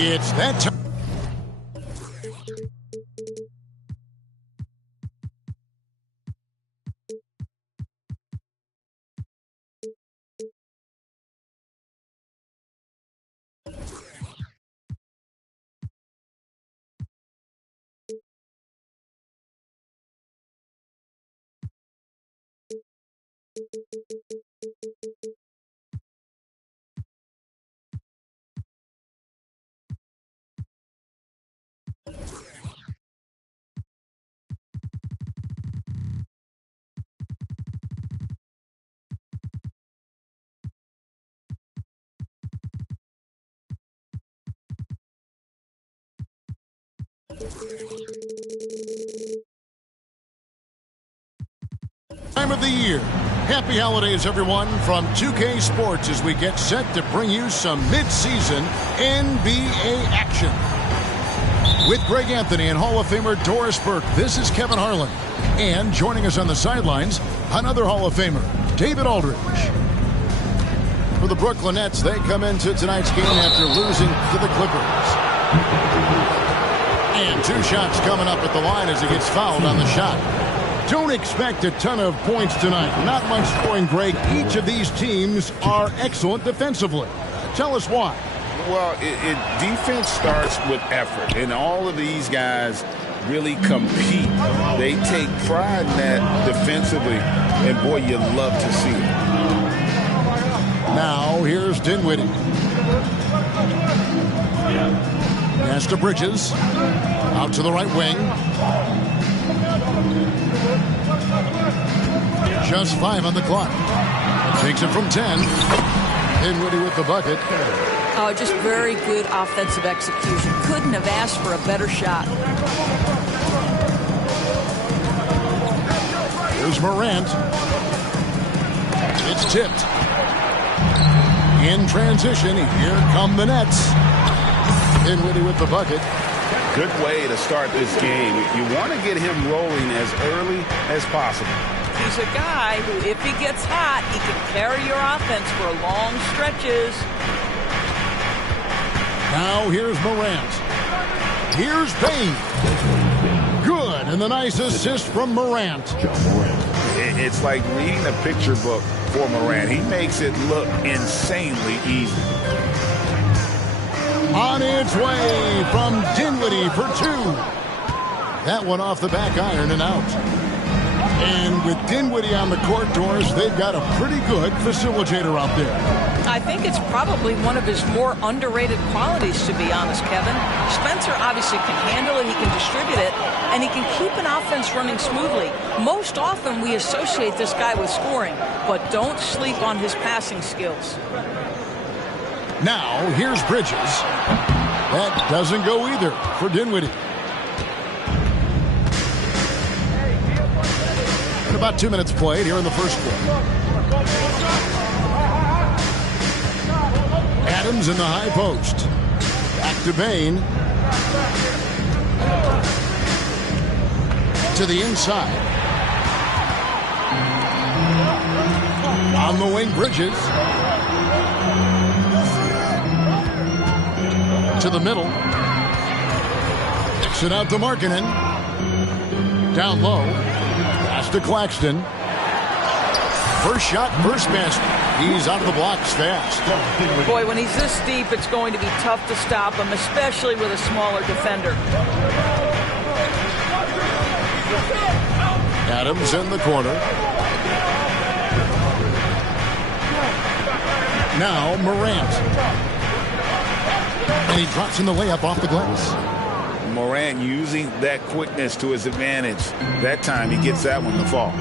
It's that time. Time of the year. Happy holidays, everyone, from 2K Sports as we get set to bring you some mid-season NBA action. With Greg Anthony and Hall of Famer Doris Burke, this is Kevin Harlan. And joining us on the sidelines, another Hall of Famer, David Aldridge. For the Brooklyn Nets, they come into tonight's game after losing to the Clippers. And 2 shots coming up at the line as he gets fouled on the shot. Don't expect a ton of points tonight. Not much scoring, Greg. Each of these teams are excellent defensively. Tell us why. Well, defense starts with effort, and all of these guys really compete. They take pride in that defensively, and boy, you love to see it. Now, here's Dinwiddie. Pass to Bridges. Out to the right wing. Just 5 on the clock. Takes it from 10. Dinwiddie with the bucket. Oh, just very good offensive execution. Couldn't have asked for a better shot. Here's Morant. It's tipped. In transition, here come the Nets. Dinwiddie with the bucket. Good way to start this game. You want to get him rolling as early as possible. He's a guy who, if he gets hot, he can carry your offense for long stretches. Now here's Morant. Here's Payne. Good, and the nice assist from Morant. It's like reading a picture book for Morant. He makes it look insanely easy. On its way from Dinwiddie for 2. That one off the back iron and out. And with Dinwiddie on the court, Doris, they've got a pretty good facilitator out there. I think it's probably one of his more underrated qualities, to be honest, Kevin. Spencer obviously can handle it, he can distribute it, and he can keep an offense running smoothly. Most often we associate this guy with scoring, but don't sleep on his passing skills. Now, here's Bridges. That doesn't go either for Dinwiddie. And about 2 minutes played here in the first quarter. Adams in the high post. Back to Payne. To the inside. On the wing, Bridges. To the middle. Kicks it out to Markkanen. Down low. Pass to Claxton. First shot, first basket. He's out of the blocks fast. Boy, when he's this deep, it's going to be tough to stop him, especially with a smaller defender. Adams in the corner. Now Morant. And he drops in the layup off the glass. Morant using that quickness to his advantage. That time he gets that one to fall.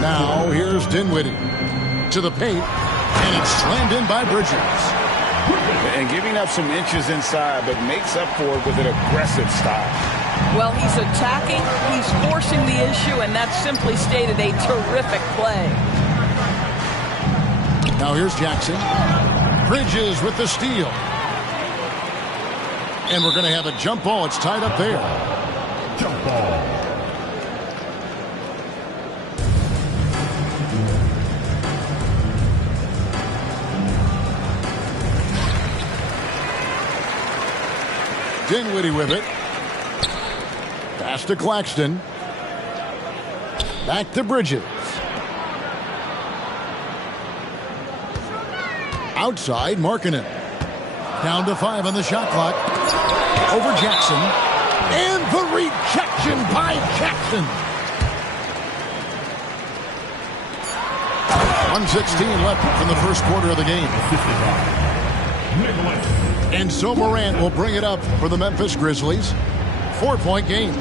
Now here's Dinwiddie to the paint, and it's slammed in by Bridges. And giving up some inches inside, but makes up for it with an aggressive style. Well, he's attacking, he's forcing the issue, and that's simply stated a terrific play. Now here's Jackson. Bridges with the steal. And we're going to have a jump ball. It's tied up there. Jump ball. Dinwiddie with it. Pass to Claxton. Back to Bridges. Outside, Markkanen. Down to 5 on the shot clock. Over Jackson. And the rejection by Jackson. 1:16 left in the first quarter of the game. And so Morant will bring it up for the Memphis Grizzlies. 4-point game.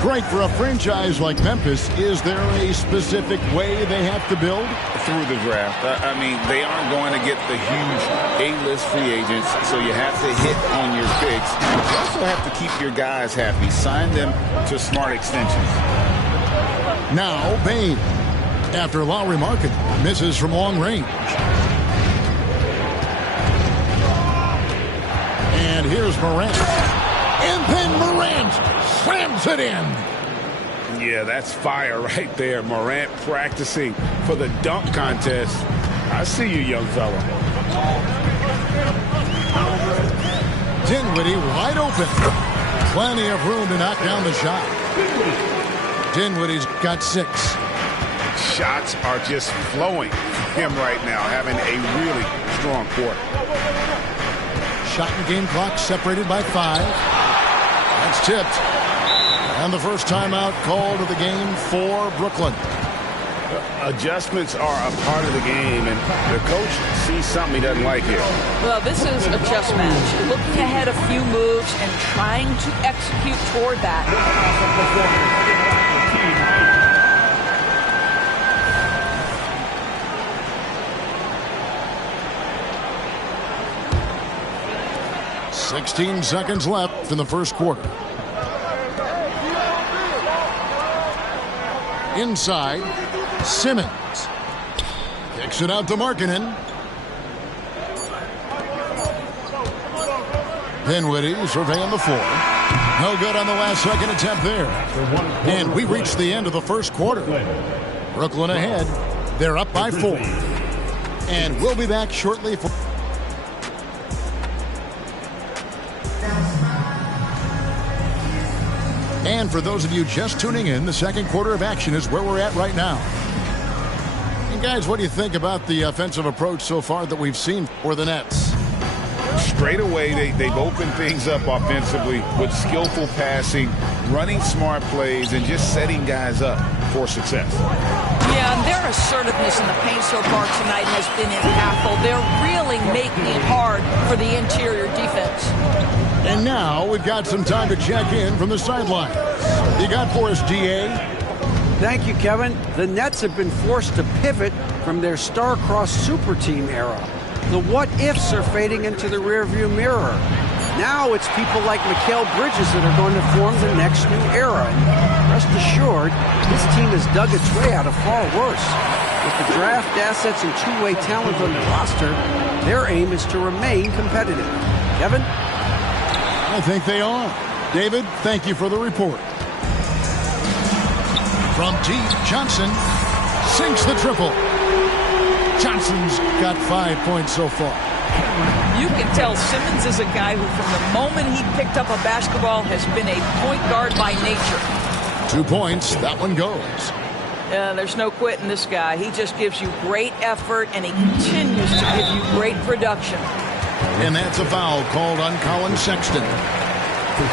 Great for a franchise like Memphis. Is there a specific way they have to build? Through the draft. I mean, they aren't going to get the huge A-list free agents, so you have to hit on your picks. You also have to keep your guys happy. Sign them to smart extensions. Now, Bane. After Lauri Markkanen misses from long range. And here's Morant. And then Morant slams it in. Yeah, that's fire right there. Morant practicing for the dunk contest. I see you, young fella. Dinwiddie wide open. Plenty of room to knock down the shot. Dinwiddie's got 6. Shots are just flowing for him right now, having a really strong quarter. Shot and game clock separated by 5. That's tipped. And the first timeout called of the game for Brooklyn. Adjustments are a part of the game, and the coach sees something he doesn't like here. Well, this is a chess match. Looking ahead a few moves and trying to execute toward that. 16 seconds left in the first quarter. Inside, Simmons. Kicks it out to Markkanen. Dinwiddie surveying the floor. No good on the last second attempt there. And we reached the end of the first quarter. Brooklyn ahead. They're up by 4. And we'll be back shortly for... And for those of you just tuning in, the second quarter of action is where we're at right now. And guys, what do you think about the offensive approach so far that we've seen for the Nets? Straight away, they've opened things up offensively with skillful passing, running smart plays, and just setting guys up for success. Yeah, and their assertiveness in the paint so far tonight has been impactful. They're really making it hard for the interior defense. And now we've got some time to check in from the sideline. You got for us, DA? Thank you, Kevin. The Nets have been forced to pivot from their star-crossed super team era. The what-ifs are fading into the rearview mirror. Now it's people like Mikal Bridges that are going to form the next new era. And rest assured, this team has dug its way out of far worse. With the draft assets and two-way talent on the roster, their aim is to remain competitive. Kevin? I think they are. David, thank you for the report. From deep, Johnson sinks the triple. Johnson's got 5 points so far. You can tell Simmons is a guy who, from the moment he picked up a basketball, has been a point guard by nature. 2 points. That one goes. There's no quitting this guy. He just gives you great effort, and he continues to give you great production. And that's a foul called on Colin Sexton.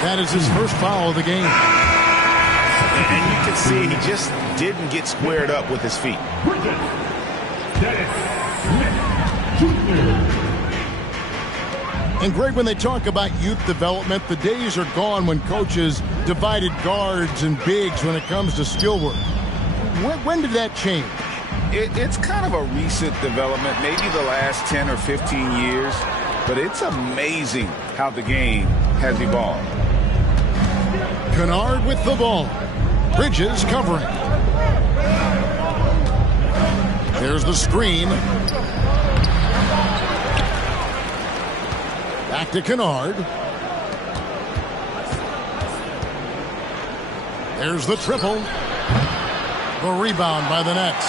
That is his first foul of the game. And you can see he just didn't get squared up with his feet. And Greg, when they talk about youth development, the days are gone when coaches divided guards and bigs when it comes to skill work. When did that change? It's kind of a recent development, maybe the last 10 or 15 years, but it's amazing how the game has evolved. Kennard with the ball. Bridges covering. There's the screen. Back to Kennard. There's the triple. The rebound by the Nets.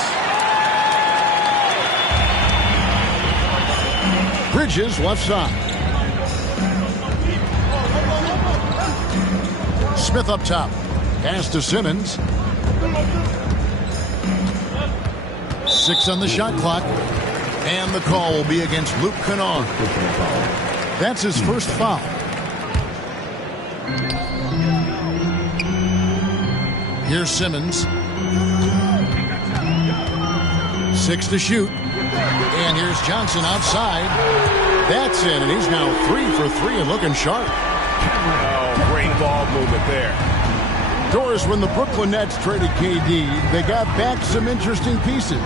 Bridges left side. Smith up top. Pass to Simmons. 6 on the shot clock. And the call will be against Luke Kennard. That's his first foul. Here's Simmons. 6 to shoot. And here's Johnson outside. That's in, and he's now 3 for 3 and looking sharp. Oh, great ball movement there. Doris, when the Brooklyn Nets traded KD, they got back some interesting pieces,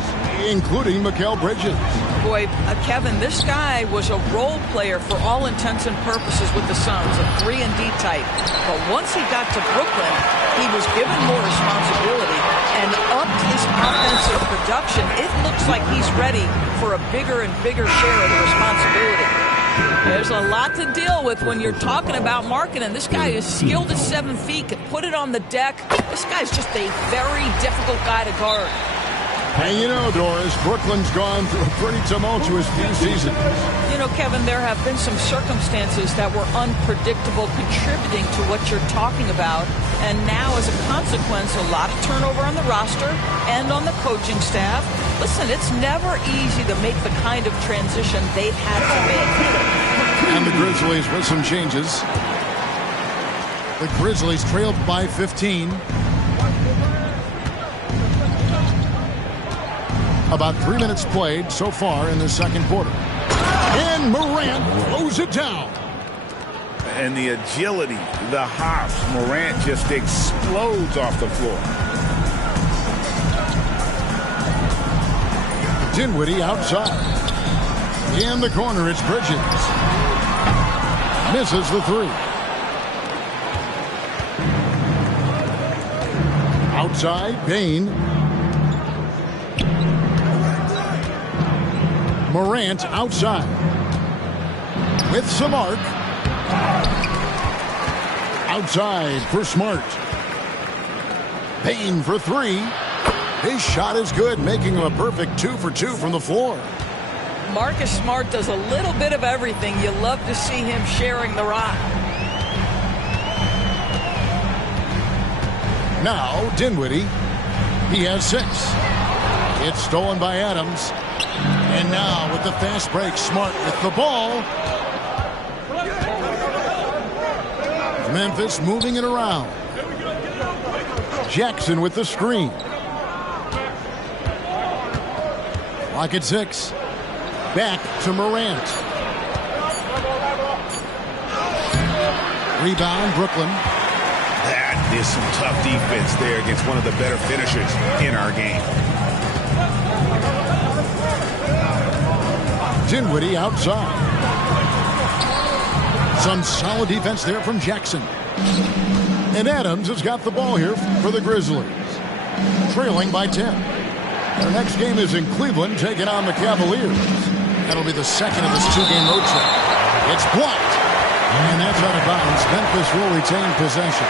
including Mikal Bridges. Boy, Kevin, this guy was a role player for all intents and purposes with the Suns, a 3-and-D type. But once he got to Brooklyn, he was given more responsibility and upped his offensive production. It looks like he's ready for a bigger and bigger share of the responsibility. There's a lot to deal with when you're talking about Markkanen. This guy is skilled at 7 feet, can put it on the deck. This guy's just a very difficult guy to guard. And you know, Doris, Brooklyn's gone through a pretty tumultuous few seasons. You know, Kevin, there have been some circumstances that were unpredictable contributing to what you're talking about. And now, as a consequence, a lot of turnover on the roster and on the coaching staff. Listen, it's never easy to make the kind of transition they've had to make. And the Grizzlies with some changes. The Grizzlies trailed by 15. About 3 minutes played so far in the second quarter. And Morant throws it down. And the agility, the hops, Morant just explodes off the floor. Dinwiddie outside. In the corner, it's Bridges. Misses the 3. Outside, Payne. Morant outside. With some arc. Outside for Smart. Payne for 3. His shot is good, making him a perfect 2 for 2 from the floor. Marcus Smart does a little bit of everything. You love to see him sharing the rock. Now, Dinwiddie. He has 6. It's stolen by Adams. And now, with the fast break, Smart with the ball. Memphis moving it around. Jackson with the screen. Clock at 6. Back to Morant. Rebound, Brooklyn. That is some tough defense there against one of the better finishers in our game. Dinwiddie outside. Some solid defense there from Jackson. And Adams has got the ball here for the Grizzlies. Trailing by 10. Their next game is in Cleveland, taking on the Cavaliers. That'll be the second of this 2-game road trip. It's blocked. And that's out of bounds. Memphis will retain possession.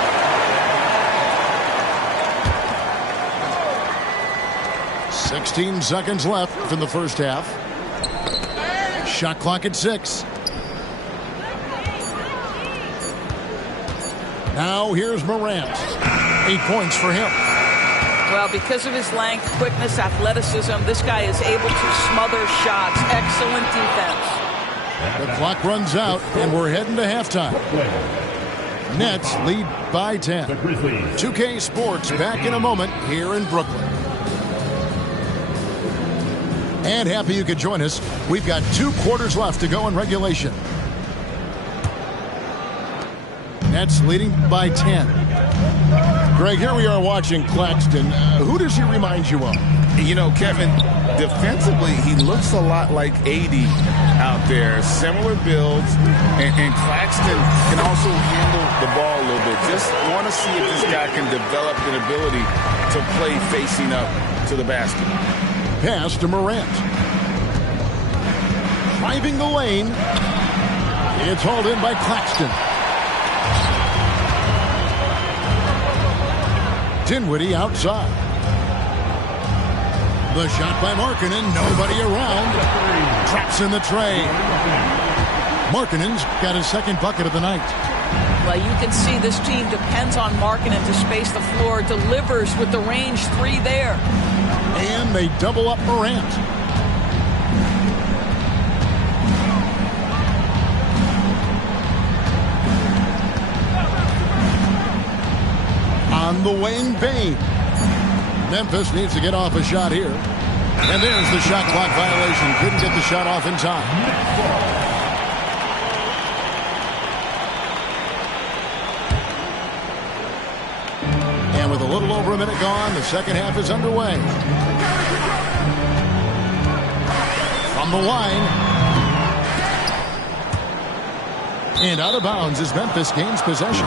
"16 seconds left in the first half. Shot clock at 6. Now here's Morant. 8 points for him. Well, because of his length, quickness, athleticism, this guy is able to smother shots. Excellent defense. The clock runs out, and we're heading to halftime. Nets lead by 10. 2K Sports back in a moment here in Brooklyn. And happy you could join us. We've got 2 quarters left to go in regulation. Nets leading by 10. Greg, here we are watching Claxton. Who does he remind you of? You know, Kevin, defensively, he looks a lot like AD out there. Similar builds, and Claxton can also handle the ball a little bit. Just want to see if this guy can develop an ability to play facing up to the basket. Pass to Morant. Driving the lane. It's hauled in by Claxton. Dinwiddie outside. The shot by Markkanen. Nobody around. Traps in the tray. Markkanen's got his second bucket of the night. Well, you can see this team depends on Markkanen to space the floor, delivers with the range 3 there. And they double up Morant. On the wing, Bane. Memphis needs to get off a shot here. And there's the shot clock violation. Couldn't get the shot off in time. And with a little over a minute gone, the second half is underway. From the line. And out of bounds as Memphis gains possession.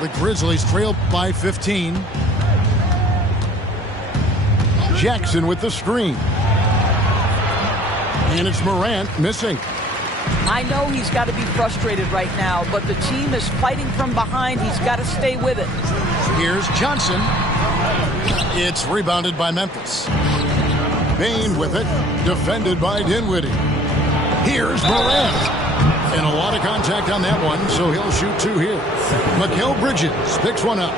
The Grizzlies trail by 15. Jackson with the screen. And it's Morant missing. I know he's got to be frustrated right now, but the team is fighting from behind. He's got to stay with it. Here's Johnson. It's rebounded by Memphis. Bane with it. Defended by Dinwiddie. Here's Morant. And a lot of contact on that one, so he'll shoot 2 here. Mikal Bridges picks one up.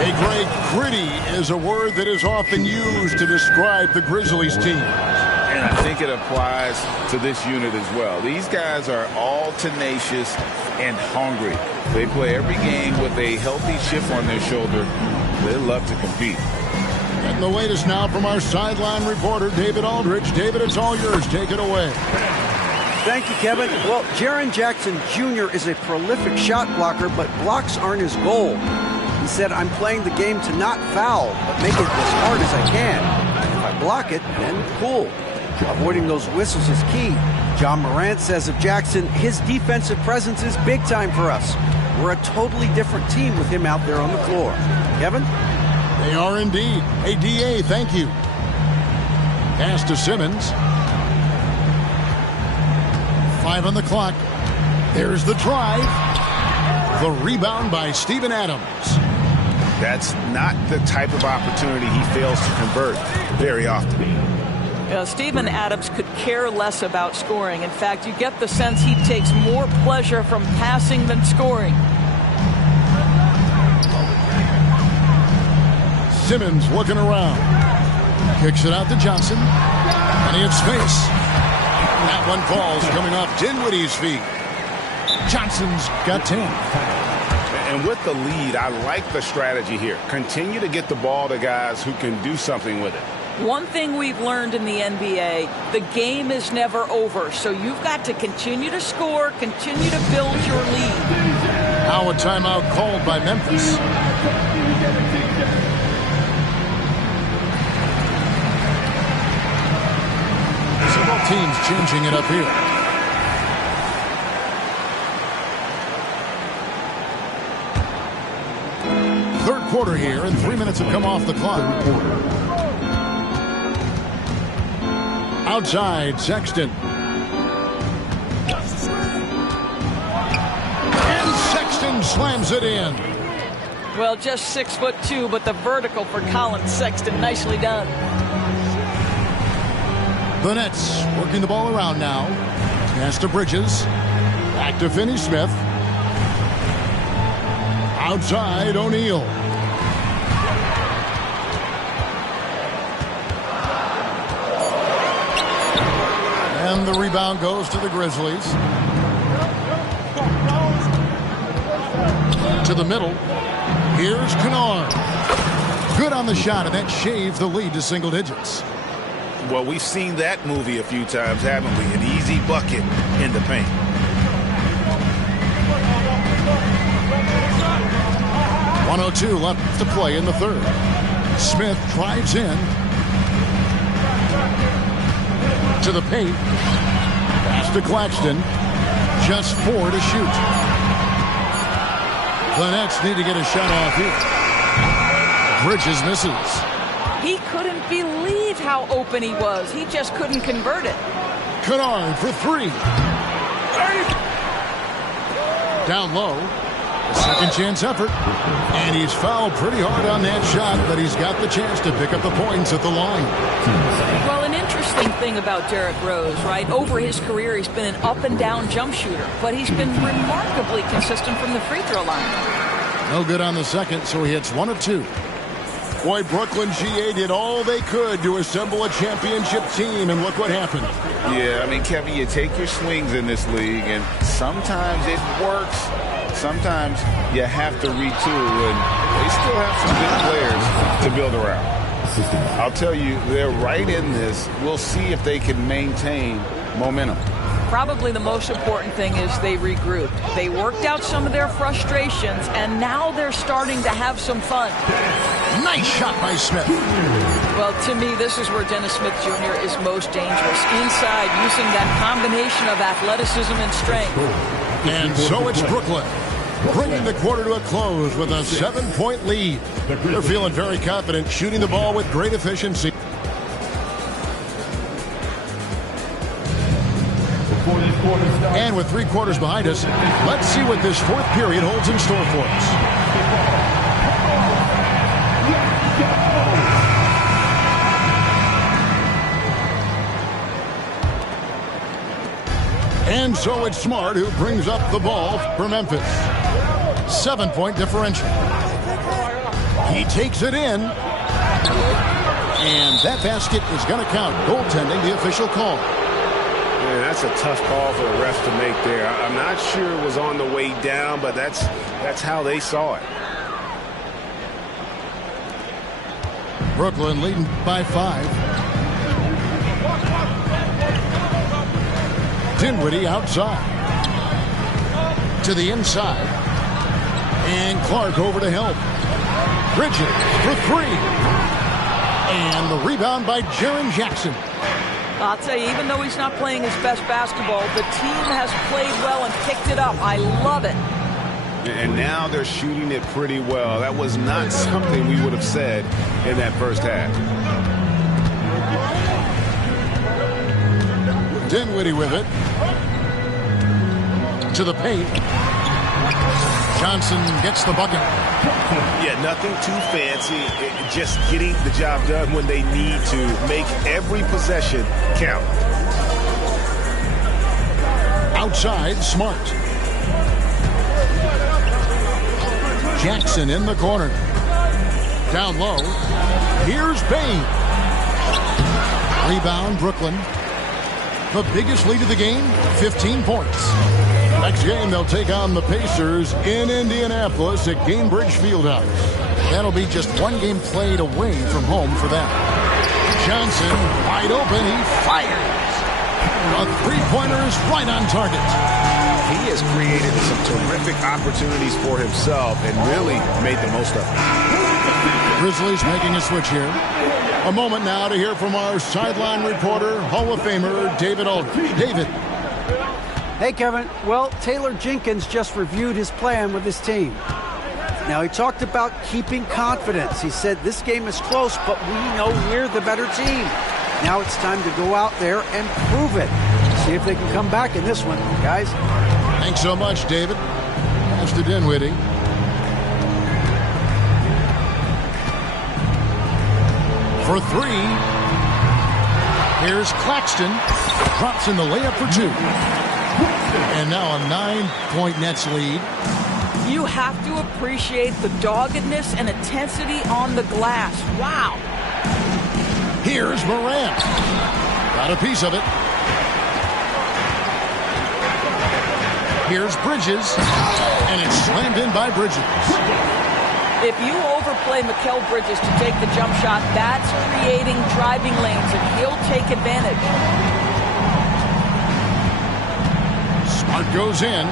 Hey, Greg, gritty is a word that is often used to describe the Grizzlies team. And I think it applies to this unit as well. These guys are all tenacious and hungry. They play every game with a healthy chip on their shoulder. They love to compete. And the latest now from our sideline reporter, David Aldridge. David, it's all yours. Take it away. Thank you, Kevin. Well, Jaren Jackson Jr. is a prolific shot blocker, but blocks aren't his goal. He said, I'm playing the game to not foul, but make it as hard as I can. If I block it, then cool. Avoiding those whistles is key. John Morant says of Jackson, his defensive presence is big time for us. We're a totally different team with him out there on the floor. Kevin? They are indeed. Hey, DA, thank you. Pass to Simmons. 5 on the clock. There's the drive. The rebound by Steven Adams. That's not the type of opportunity he fails to convert very often. Steven Adams could care less about scoring. In fact, you get the sense he takes more pleasure from passing than scoring. Simmons looking around. Kicks it out to Johnson. Plenty of space. That one falls coming off Dinwiddie's feet. Johnson's got 10. And with the lead, I like the strategy here. Continue to get the ball to guys who can do something with it. One thing we've learned in the NBA, the game is never over. So you've got to continue to score, continue to build your lead. Now a timeout called by Memphis. Several teams changing it up here. Third quarter here, and 3 minutes have come off the clock. Outside, Sexton. And Sexton slams it in. Well, just 6'2", but the vertical for Colin Sexton, nicely done. The Nets working the ball around now. Pass to Bridges. Back to Finney-Smith. Outside, O'Neal. And the rebound goes to the Grizzlies. To the middle. Here's Kennard. Good on the shot, and that shaves the lead to single digits. Well, we've seen that movie a few times, haven't we? An easy bucket in the paint. .102 left to play in the third. Smith drives in. To the paint. Pass to Claxton. Just 4 to shoot. The Nets need to get a shot off here. Bridges misses. He couldn't believe how open he was. He just couldn't convert it. Kennard for 3. Down low. A second chance effort. And he's fouled pretty hard on that shot, but he's got the chance to pick up the points at the line. Well, an interesting interesting thing about Derrick Rose, right? Over his career, he's been an up-and-down jump shooter, but he's been remarkably consistent from the free throw line. No good on the second, so he hits 1 of 2. Boy, Brooklyn GA did all they could to assemble a championship team, and look what happened. Yeah, I mean, Kevin, you take your swings in this league, and sometimes it works. Sometimes you have to retool, and they still have some good players to build around. I'll tell you, they're right in this. We'll see if they can maintain momentum. Probably the most important thing is they regrouped. They worked out some of their frustrations, and now they're starting to have some fun. Nice shot by Smith. Well, to me, this is where Dennis Smith Jr. is most dangerous. Inside, using that combination of athleticism and strength. And so it's Brooklyn, bringing the quarter to a close with a 7-point lead. They're feeling very confident, shooting the ball with great efficiency. And with 3 quarters behind us, let's see what this 4th period holds in store for us. And so it's Smart who brings up the ball for Memphis. 7-point differential. He takes it in. And that basket is going to count. Goaltending, the official call. Man, that's a tough call for the refs to make there. I'm not sure it was on the way down, but that's how they saw it. Brooklyn leading by 5. Dinwiddie outside. To the inside. And Clark over to help. Bridges for 3. And the rebound by Jaren Jackson. I'll tell you, even though he's not playing his best basketball, the team has played well and picked it up. I love it. And now they're shooting it pretty well. That was not something we would have said in that first half. Dinwiddie with it. To the paint. Johnson gets the bucket. Yeah, nothing too fancy. Just getting the job done when they need to. Make every possession count. Outside, Smart. Jackson in the corner. Down low. Here's Bane. Rebound, Brooklyn. The biggest lead of the game, 15 points. Next game, they'll take on the Pacers in Indianapolis at Gainbridge Fieldhouse. That'll be just 1 game played away from home for them. Johnson, wide open, he fires. A 3-pointer is right on target. He has created some terrific opportunities for himself and really made the most of it. Grizzlies making a switch here. A moment now to hear from our sideline reporter, Hall of Famer David Aldridge. David. Hey, Kevin. Well, Taylor Jenkins just reviewed his plan with his team. Now, he talked about keeping confidence. He said this game is close, but we know we're the better team. Now it's time to go out there and prove it. See if they can come back in this one, guys. Thanks so much, David. Pass to Dinwiddie. For 3. Here's Claxton. Drops in the layup for 2. And now a 9-point Nets lead. You have to appreciate the doggedness and intensity on the glass. Wow. Here's Morant. Got a piece of it. Here's Bridges. And it's slammed in by Bridges. If you overplay Mikal Bridges to take the jump shot, that's creating driving lanes, and he'll take advantage. Smart goes in.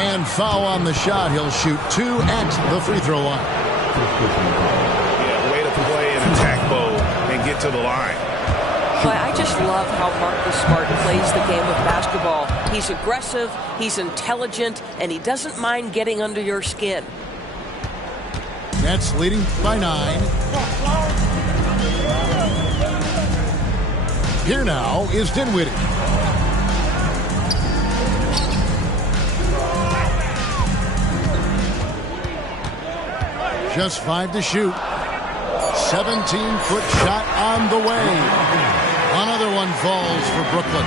And foul on the shot. He'll shoot 2 at the free throw line. Yeah, way to play an attack mode and get to the line. But I just love how Marcus Smart plays the game of basketball. He's aggressive, he's intelligent, and he doesn't mind getting under your skin. Nets leading by 9. Here now is Dinwiddie. Just 5 to shoot. 17-foot shot on the way. Another one falls for Brooklyn.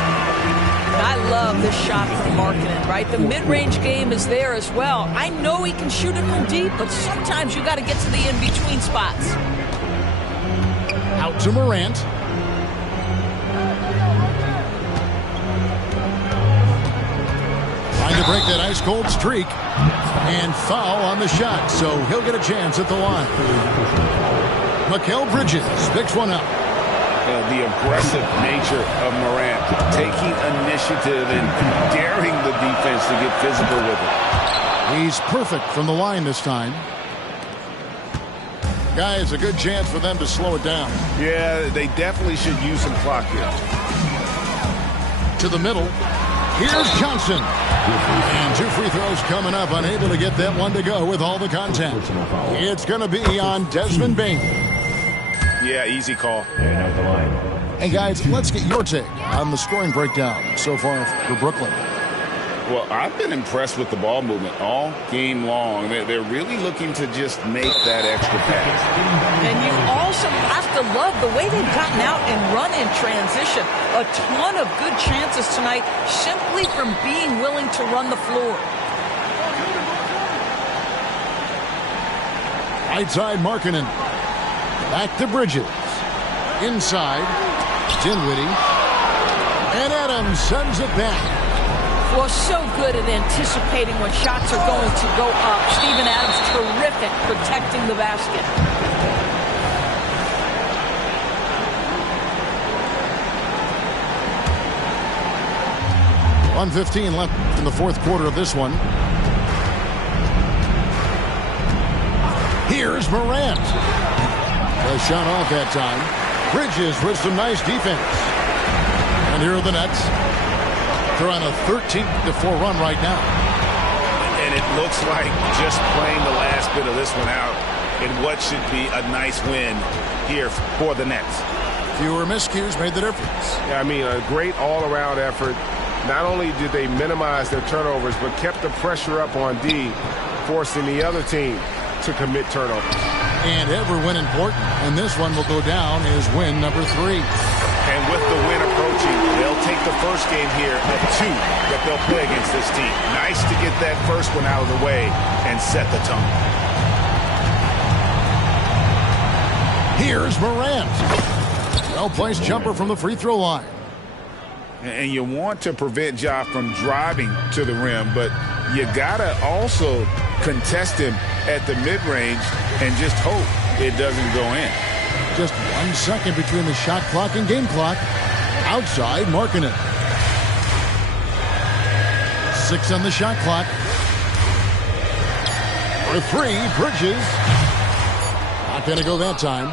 I love this shot from Markkanen, right? The mid-range game is there as well. I know he can shoot it from deep, but sometimes you got to get to the in-between spots. Out to Morant. Trying to break that ice-cold streak. And foul on the shot, so he'll get a chance at the line. Mikal Bridges picks one up. The aggressive nature of Morant, taking initiative and daring the defense to get physical with it. He's perfect from the line this time. Guys, a good chance for them to slow it down. Yeah, they definitely should use some clock here. To the middle. Here's Johnson. And 2 free throws coming up, unable to get that one to go with all the contact. It's going to be on Desmond Bane. Yeah, easy call. Hey, guys, let's get your take on the scoring breakdown so far for Brooklyn. Well, I've been impressed with the ball movement all game long. They're really looking to just make that extra pass. And you also have to love the way they've gotten out and run in transition. A ton of good chances tonight simply from being willing to run the floor. Right side, Markkanen. Back to Bridges. Inside, Dinwiddie. And Adams sends it back. Well, so good at anticipating when shots are going to go up. Steven Adams, terrific protecting the basket. .115 left in the fourth quarter of this one. Here's Morant. A shot off that time. Bridges with some nice defense. And here are the Nets. They're on a 13-4 run right now. And it looks like just playing the last bit of this one out in what should be a nice win here for the Nets. Fewer miscues made the difference. Yeah, I mean, a great all-around effort. Not only did they minimize their turnovers, but kept the pressure up on D, forcing the other team to commit turnovers. And every win important, and this one will go down as win number 3. And with the win approaching, they'll take the first game here of 2 that they'll play against this team. Nice to get that first one out of the way and set the tone. Here's Morant. Well-placed jumper from the free throw line. And you want to prevent Ja from driving to the rim, but you got to also contest him at the mid-range and just hope it doesn't go in. Just 1 second between the shot clock and game clock. Outside, Markkanen. 6 on the shot clock. For 3, Bridges. Not going to go that time.